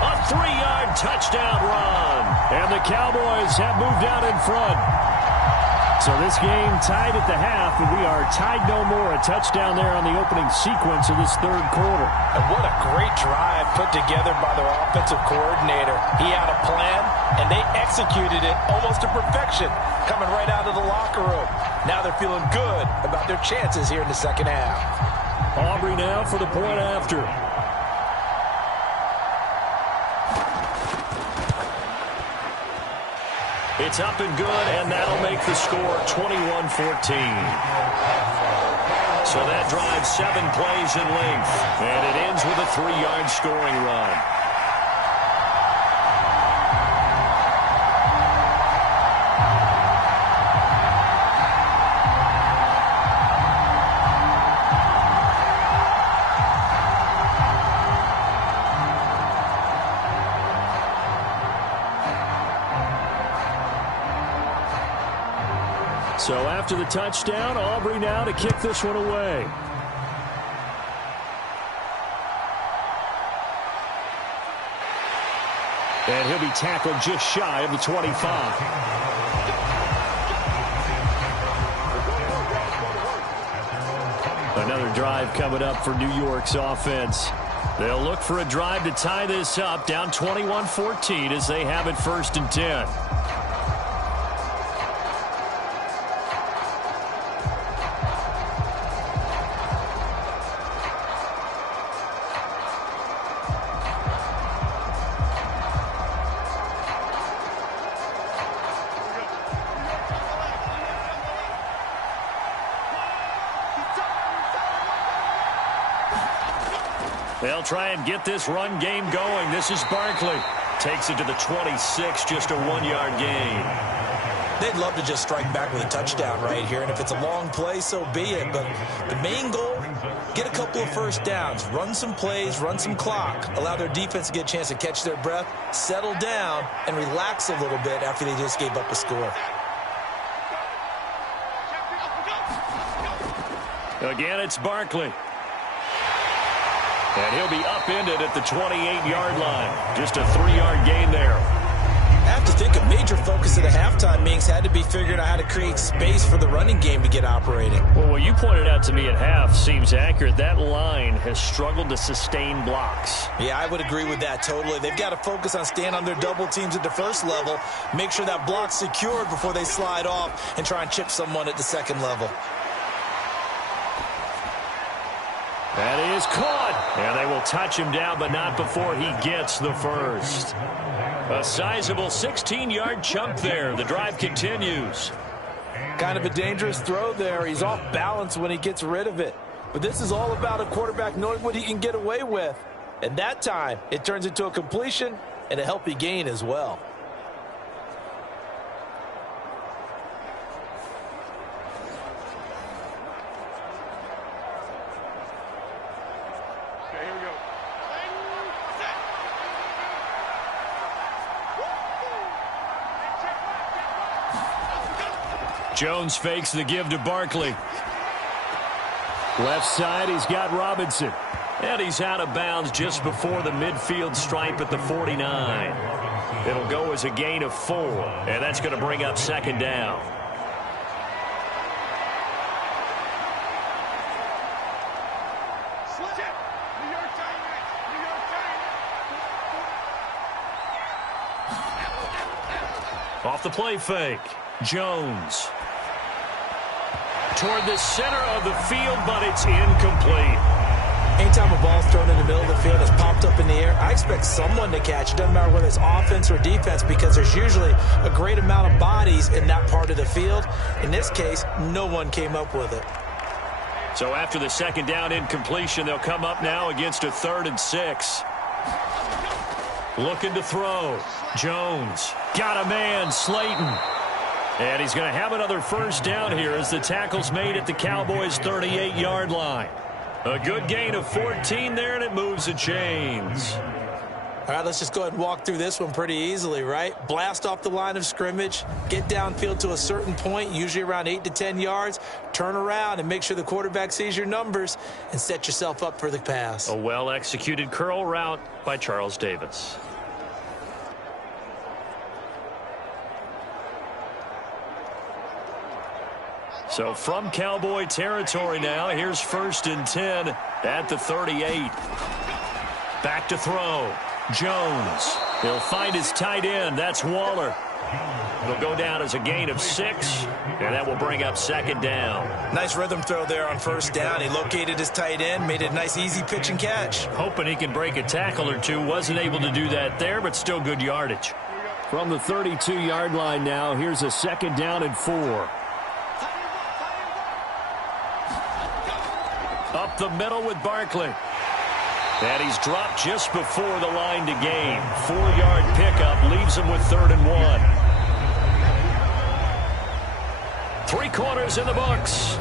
A 3-yard touchdown run. And the Cowboys have moved out in front. So this game tied at the half, and we are tied no more. A touchdown there on the opening sequence of this 3rd quarter. And what a great drive put together by their offensive coordinator. He had a plan, and they executed it almost to perfection, coming right out of the locker room. Now they're feeling good about their chances here in the 2nd half. Aubrey now for the point after. It's up and good, and that'll make the score 21-14. So that drives 7 plays in length, and it ends with a 3-yard scoring run. So after the touchdown, Aubrey now to kick this one away. And he'll be tackled just shy of the 25. Another drive coming up for New York's offense. They'll look for a drive to tie this up, down 21-14 as they have it 1st and 10. They'll try and get this run game going. This is Barkley. Takes it to the 26, just a 1-yard gain. They'd love to just strike back with a touchdown right here, and if it's a long play, so be it. But the main goal, get a couple of first downs, run some plays, run some clock, allow their defense to get a chance to catch their breath, settle down, and relax a little bit after they just gave up a score. Again, it's Barkley. And he'll be upended at the 28-yard line. Just a 3-yard gain there. I have to think a major focus of the halftime meetings had to be figuring out how to create space for the running game to get operating. Well, what you pointed out to me at half seems accurate. That line has struggled to sustain blocks. Yeah, I would agree with that totally. They've got to focus on staying on their double teams at the first level, make sure that block's secured before they slide off and try and chip someone at the second level. That is caught. And they will touch him down, but not before he gets the first. A sizable 16-yard chunk there. The drive continues. Kind of a dangerous throw there. He's off balance when he gets rid of it. But this is all about a quarterback knowing what he can get away with. And that time, it turns into a completion and a healthy gain as well. Jones fakes the give to Barkley. Left side, he's got Robinson. And he's out of bounds just before the midfield stripe at the 49. It'll go as a gain of 4, and that's going to bring up second down. Off the play fake, Jones. Toward the center of the field, but it's incomplete. Anytime a ball's thrown in the middle of the field, it's popped up in the air, I expect someone to catch. It doesn't matter whether it's offense or defense, because there's usually a great amount of bodies in that part of the field. In this case, no one came up with it. So after the second down incompletion, they'll come up now against a 3rd and 6. Looking to throw. Jones. Got a man, Slayton. And he's going to have another first down here as the tackle's made at the Cowboys' 38-yard line. A good gain of 14 there, and it moves the chains. All right, let's just go ahead and walk through this one pretty easily, right? Blast off the line of scrimmage, get downfield to a certain point, usually around 8 to 10 yards, turn around and make sure the quarterback sees your numbers and set yourself up for the pass. A well-executed curl route by Charles Davis. So from Cowboy territory now, here's 1st and 10 at the 38. Back to throw. Jones. He'll find his tight end. That's Waller. It'll go down as a gain of 6, and that will bring up second down. Nice rhythm throw there on first down. He located his tight end, made it a nice easy pitch and catch. Hoping he can break a tackle or two. Wasn't able to do that there, but still good yardage. From the 32-yard line now, here's a 2nd down and 4. Up the middle with Barkley. And he's dropped just before the line to gain. 4-yard pickup leaves him with 3rd and 1. 3 quarters in the books.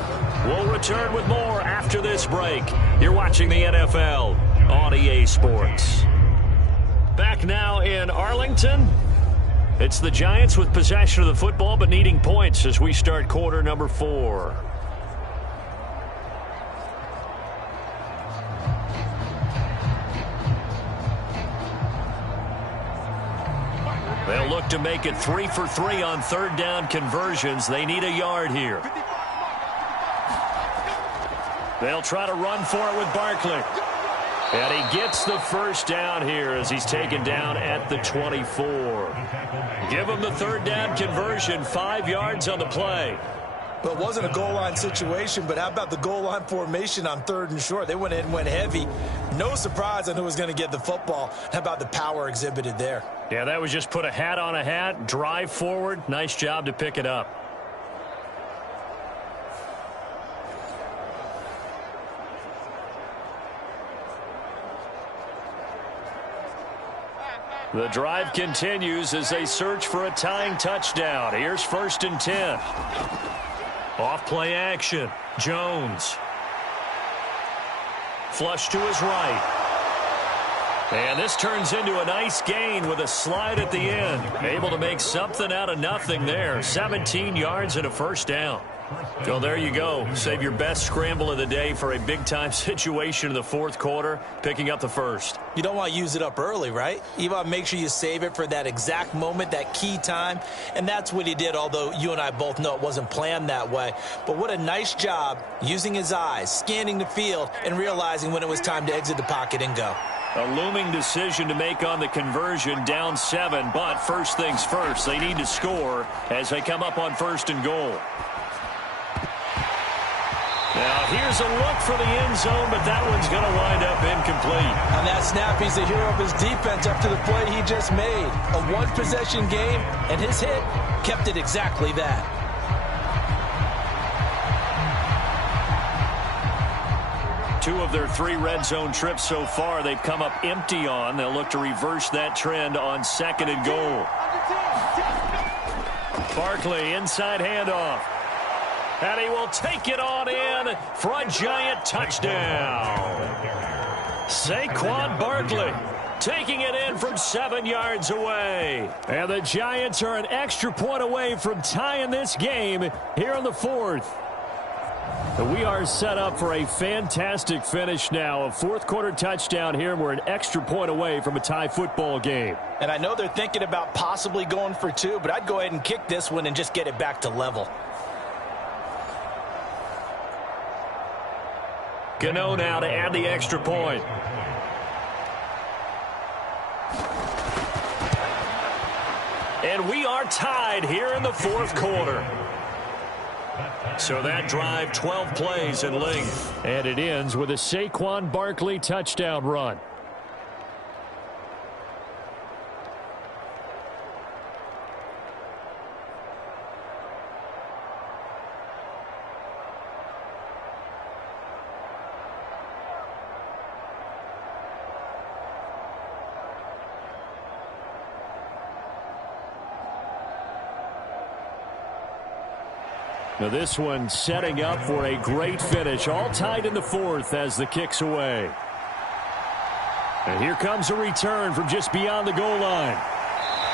We'll return with more after this break. You're watching the NFL on EA Sports. Back now in Arlington. It's the Giants with possession of the football but needing points as we start quarter number 4. They'll look to make it 3 for 3 on 3rd down conversions. They need a yard here. They'll try to run for it with Barkley. And he gets the first down here as he's taken down at the 24. Give him the 3rd down conversion, 5 yards on the play. Well, it wasn't a goal line situation, but how about the goal line formation on 3rd and short? They went in and went heavy. No surprise on who was going to get the football. How about the power exhibited there? Yeah, that was just put a hat on a hat, drive forward. Nice job to pick it up. The drive continues as they search for a tying touchdown. Here's 1st and 10. Off play action. Jones. Flush to his right. And this turns into a nice gain with a slide at the end. Able to make something out of nothing there. 17 yards and a first down. Well, there you go. Save your best scramble of the day for a big-time situation in the 4th quarter, picking up the first. You don't want to use it up early, right? You want to make sure you save it for that exact moment, that key time. And that's what he did, although you and I both know it wasn't planned that way. But what a nice job using his eyes, scanning the field, and realizing when it was time to exit the pocket and go. A looming decision to make on the conversion, down 7. But first things first, they need to score as they come up on 1st and goal. Now, here's a look for the end zone, but that one's going to wind up incomplete. On that snap, he's the hero of his defense after the play he just made. A one-possession game, and his hit kept it exactly that. Two of their 3 red zone trips so far, they've come up empty on. They'll look to reverse that trend on 2nd and goal. Barkley, inside handoff. And he will take it on in for a Giant touchdown. Saquon Barkley taking it in from 7 yards away. And the Giants are an extra point away from tying this game here in the fourth. We are set up for a fantastic finish now. A fourth-quarter touchdown here, and we're an extra point away from a tie football game. And I know they're thinking about possibly going for two, but I'd go ahead and kick this one and just get it back to level. Gano now to add the extra point. And we are tied here in the fourth quarter. So that drive, 12 plays in length. And it ends with a Saquon Barkley touchdown run. Now this one setting up for a great finish. All tied in the fourth as the kick's away. And here comes a return from just beyond the goal line.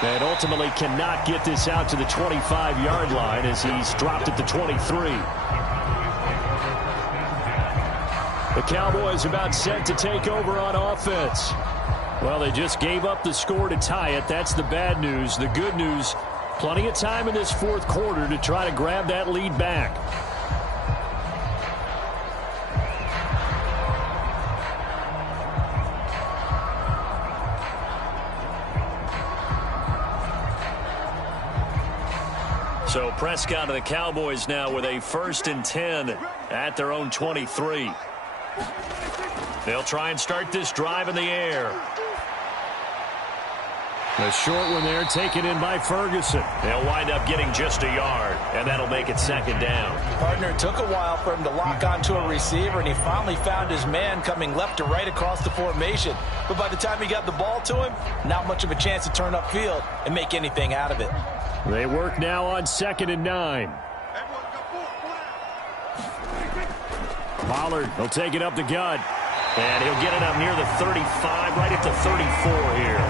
And ultimately cannot get this out to the 25-yard line as he's dropped at the 23. The Cowboys about set to take over on offense. Well, they just gave up the score to tie it. That's the bad news. The good news, plenty of time in this fourth quarter to try to grab that lead back. So Prescott and the Cowboys now with a 1st and 10 at their own 23. They'll try and start this drive in the air. A short one there, taken in by Ferguson. They'll wind up getting just a yard, and that'll make it 2nd down. Partner, it took a while for him to lock onto a receiver, and he finally found his man coming left to right across the formation. But by the time he got the ball to him, not much of a chance to turn upfield and make anything out of it. They work now on 2nd and 9. Pollard will take it up the gut. And he'll get it up near the 35, right at the 34 here.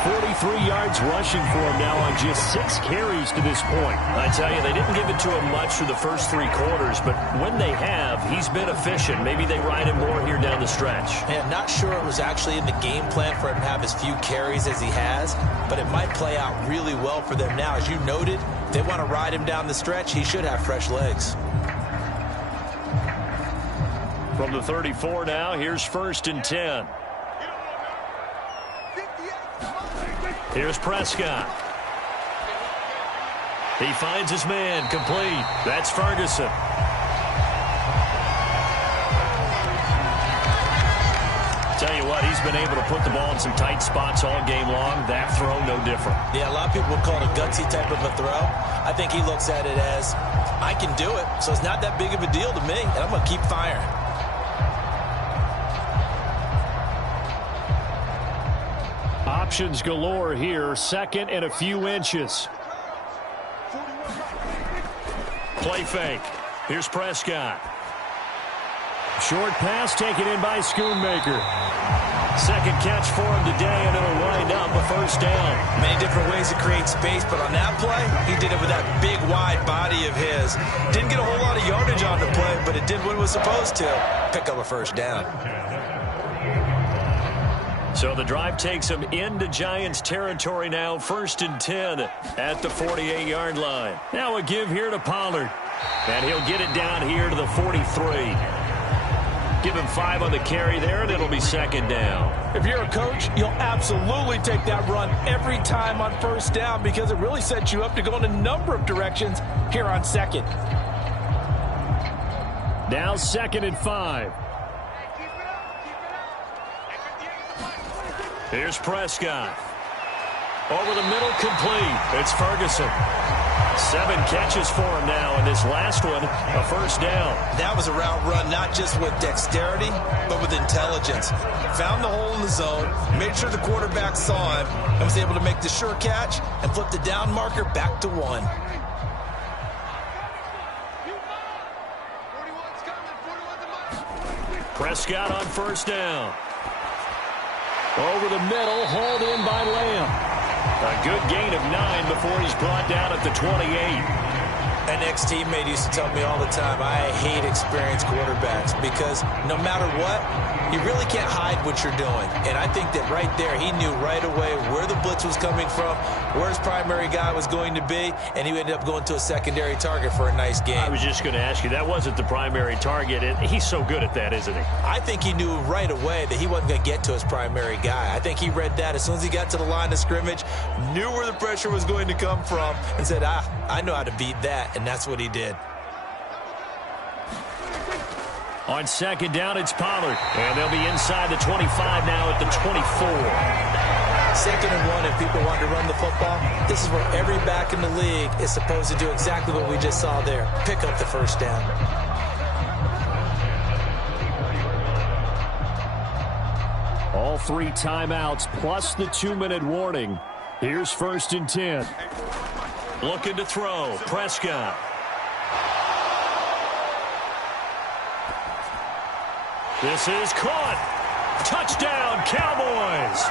43 yards rushing for him now on just 6 carries to this point. I tell you, they didn't give it to him much through the first 3 quarters, but when they have, he's been efficient. Maybe they ride him more here down the stretch. Yeah, not sure it was actually in the game plan for him to have as few carries as he has, but it might play out really well for them now. As you noted, if they want to ride him down the stretch, he should have fresh legs. From the 34 now, here's 1st and 10. Here's Prescott. He finds his man, complete. That's Ferguson. Tell you what, he's been able to put the ball in some tight spots all game long. That throw, no different. Yeah, a lot of people would call it a gutsy type of a throw. I think he looks at it as, I can do it, so it's not that big of a deal to me, and I'm going to keep firing. Options galore here. 2nd and a few inches. Play fake. Here's Prescott. Short pass taken in by Schoonmaker. 2nd catch for him today, and it'll wind up a 1st down. Many different ways to create space, but on that play, he did it with that big, wide body of his. Didn't get a whole lot of yardage on the play, but it did what it was supposed to. Pick up a 1st down. So the drive takes him into Giants territory now. 1st and 10 at the 48-yard line. Now a give here to Pollard. And he'll get it down here to the 43. Give him 5 on the carry there, and it'll be 2nd down. If you're a coach, you'll absolutely take that run every time on 1st down because it really sets you up to go in a number of directions here on 2nd. Now 2nd and 5. Here's Prescott. Over the middle, complete. It's Ferguson. 7 catches for him now, and this last one, a 1st down. That was a route run not just with dexterity, but with intelligence. Found the hole in the zone, made sure the quarterback saw him, and was able to make the sure catch and flip the down marker back to 1. Prescott on 1st down. Over the middle, hauled in by Lamb. A good gain of 9 before he's brought down at the 28. An ex-teammate used to tell me all the time, I hate experienced quarterbacks because no matter what, you really can't hide what you're doing. And I think that right there, he knew right away where the blitz was coming from, where his primary guy was going to be, and he ended up going to a secondary target for a nice game. I was just going to ask you, that wasn't the primary target. He's so good at that, isn't he? I think he knew right away that he wasn't going to get to his primary guy. I think he read that as soon as he got to the line of scrimmage, knew where the pressure was going to come from, and said, I know how to beat that. And that's what he did. On second down, it's Pollard. And they'll be inside the 25 now at the 24. 2nd and 1 if people want to run the football. This is where every back in the league is supposed to do exactly what we just saw there. Pick up the first down. All 3 timeouts plus the 2-minute warning. Here's 1st and 10. Looking to throw. Prescott. This is caught. Touchdown, Cowboys.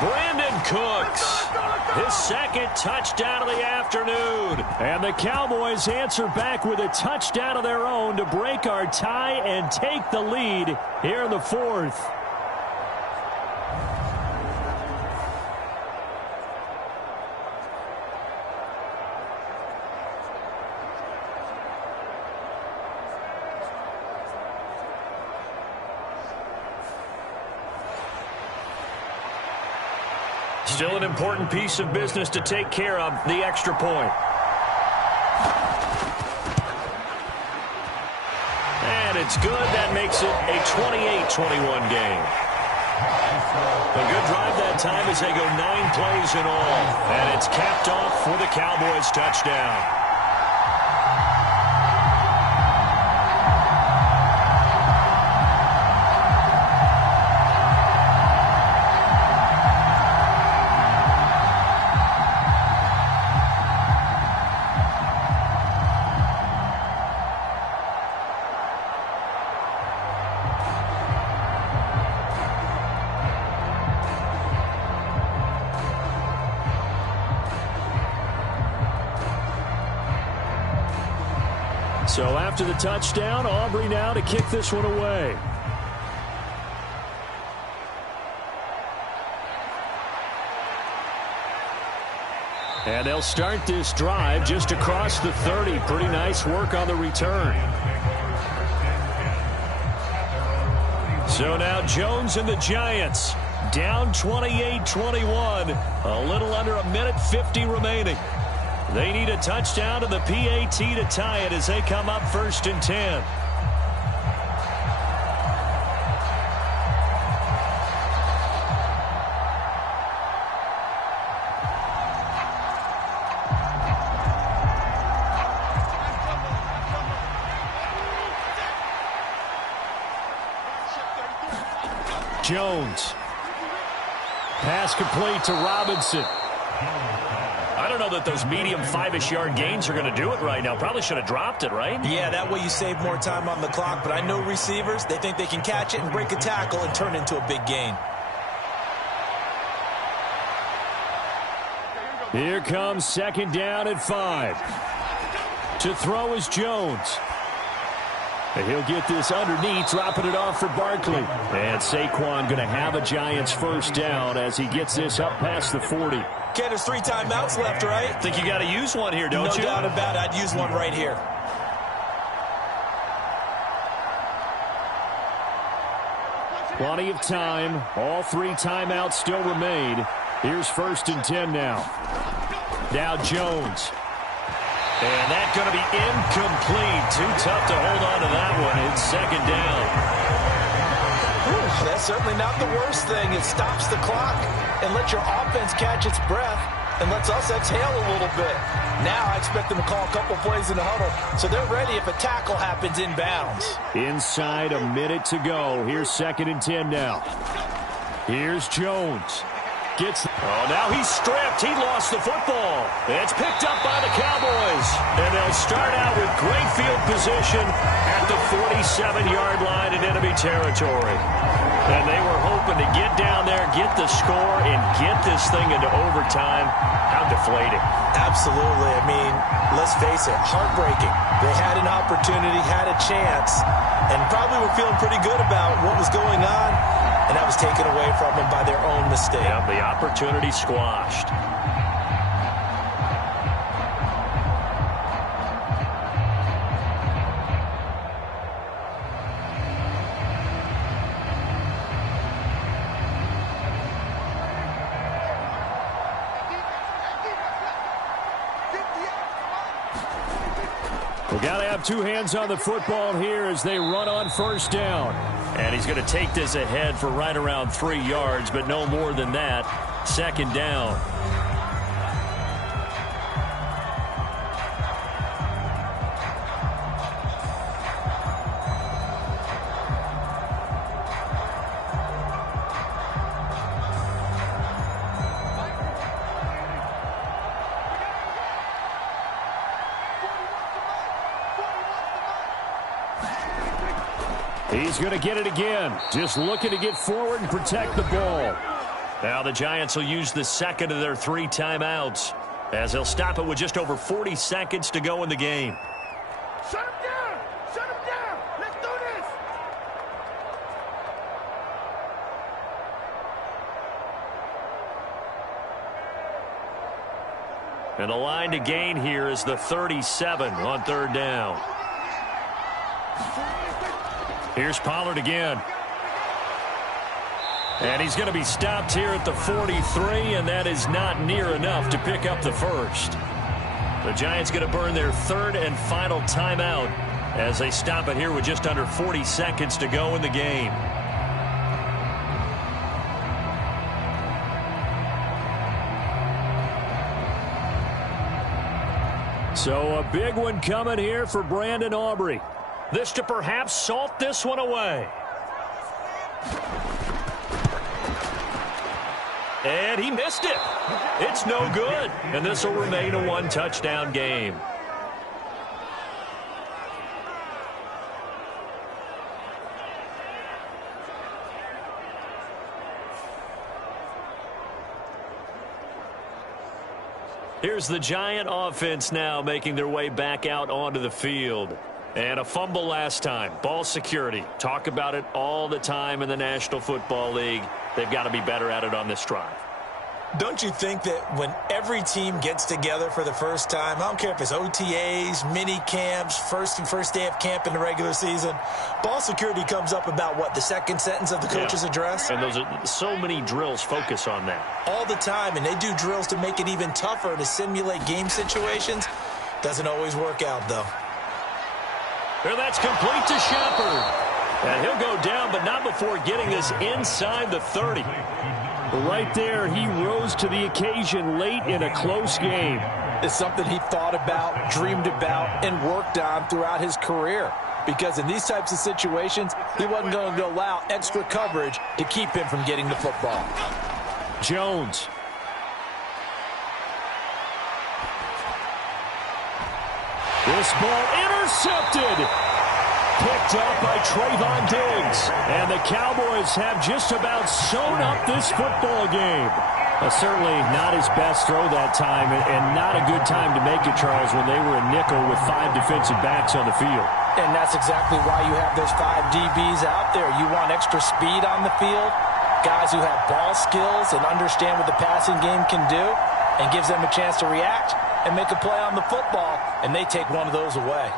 Brandon Cooks. His 2nd touchdown of the afternoon. And the Cowboys answer back with a touchdown of their own to break our tie and take the lead here in the 4th. Still an important piece of business to take care of, the extra point. And it's good. That makes it a 28-21 game. A good drive that time as they go 9 plays in all. And it's capped off for the Cowboys touchdown. So after the touchdown, Aubrey now to kick this one away. And they'll start this drive just across the 30. Pretty nice work on the return. So now Jones and the Giants down 28-21. A little under 1:50 remaining. They need a touchdown to the PAT to tie it as they come up 1st and 10. Jones. Pass complete to Robinson. I don't know that those medium 5-ish yard gains are going to do it right now. Probably should have dropped it, right? Yeah, that way you save more time on the clock. But I know receivers, they think they can catch it and break a tackle and turn it into a big gain. Here comes 2nd down at 5. To throw is Jones. And he'll get this underneath, dropping it off for Barkley. And Saquon going to have a Giants 1st down as he gets this up past the 40. Okay, there's 3 timeouts left, right? Think you got to use one here, don't you? No doubt about it. I'd use one right here. Plenty of time. All 3 timeouts still remain. Here's 1st and 10 now. Now Jones. And that's going to be incomplete. Too tough to hold on to that one. It's 2nd down. That's certainly not the worst thing. It stops the clock and lets your offense catch its breath and lets us exhale a little bit. Now I expect them to call a couple plays in the huddle, so they're ready if a tackle happens inbounds. Inside a minute to go. Here's 2nd and 10 now. Here's Jones. Now he's stripped. He lost the football. It's picked up by the Cowboys. And they'll start out with great field position at the 47-yard line in enemy territory. And they were hoping to get down there, get the score, and get this thing into overtime. How deflating. Absolutely. I mean, let's face it, heartbreaking. They had an opportunity, had a chance, and probably were feeling pretty good about what was going on, and that was taken away from them by their own mistake. Yeah, the opportunity squashed. We got to have two hands on the football here as they run on first down. And he's going to take this ahead for right around 3 yards, but no more than that. Second down. He's going to get it again. Just looking to get forward and protect the ball. Now the Giants will use the second of their 3 timeouts as they'll stop it with just over 40 seconds to go in the game. Shut him down! Shut him down! Let's do this! And the line to gain here is the 37 on third down. Here's Pollard again. And he's going to be stopped here at the 43, and that is not near enough to pick up the first. The Giants going to burn their third and final timeout as they stop it here with just under 40 seconds to go in the game. So a big one coming here for Brandon Aubrey. This to perhaps salt this one away. And he missed it. It's no good. And this will remain a one-touchdown game. Here's the Giant offense now making their way back out onto the field. And a fumble last time. Ball security. Talk about it all the time in the National Football League. They've got to be better at it on this drive. Don't you think that when every team gets together for the first time, I don't care if it's OTAs, mini camps, first day of camp in the regular season, ball security comes up about, what, the second sentence of the coach's address? And those are so many drills focus on that. All the time, and they do drills to make it even tougher to simulate game situations. Doesn't always work out, though. Well, that's complete to Shepard. And he'll go down, but not before getting this inside the 30. Right there, he rose to the occasion late in a close game. It's something he thought about, dreamed about, and worked on throughout his career. Because in these types of situations, he wasn't going to allow extra coverage to keep him from getting the football. Jones. This ball intercepted. Picked up by Trayvon Diggs. And the Cowboys have just about sewn up this football game. Certainly not his best throw that time, and not a good time to make it, Charles, when they were a nickel with 5 defensive backs on the field. And that's exactly why you have those 5 DBs out there. You want extra speed on the field, guys who have ball skills and understand what the passing game can do, and gives them a chance to react and make a play on the football, and they take one of those away.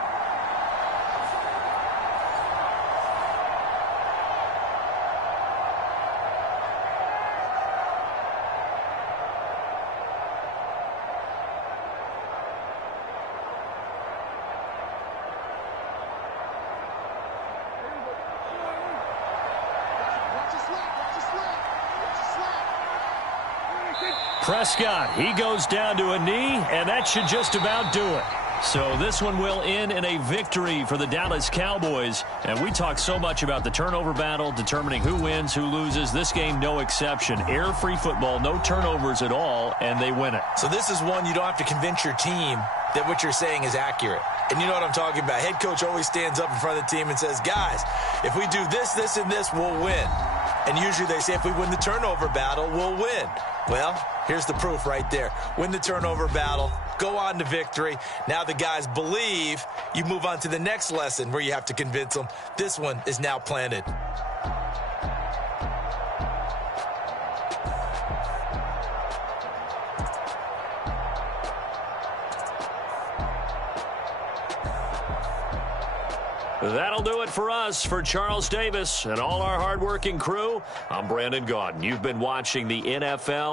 Prescott, he goes down to a knee, and that should just about do it. So this one will end in a victory for the Dallas Cowboys. And we talk so much about the turnover battle, determining who wins, who loses. This game, no exception. Error-free football, no turnovers at all, and they win it. So this is one you don't have to convince your team that what you're saying is accurate. And you know what I'm talking about. Head coach always stands up in front of the team and says, guys, if we do this, this, and this, we'll win. And usually they say if we win the turnover battle, we'll win. Well, here's the proof right there. Win the turnover battle, go on to victory. Now the guys believe. You move on to the next lesson where you have to convince them. This one is now planted. That'll do it for us. For Charles Davis and all our hardworking crew, I'm Brandon Gaudin. You've been watching the NFL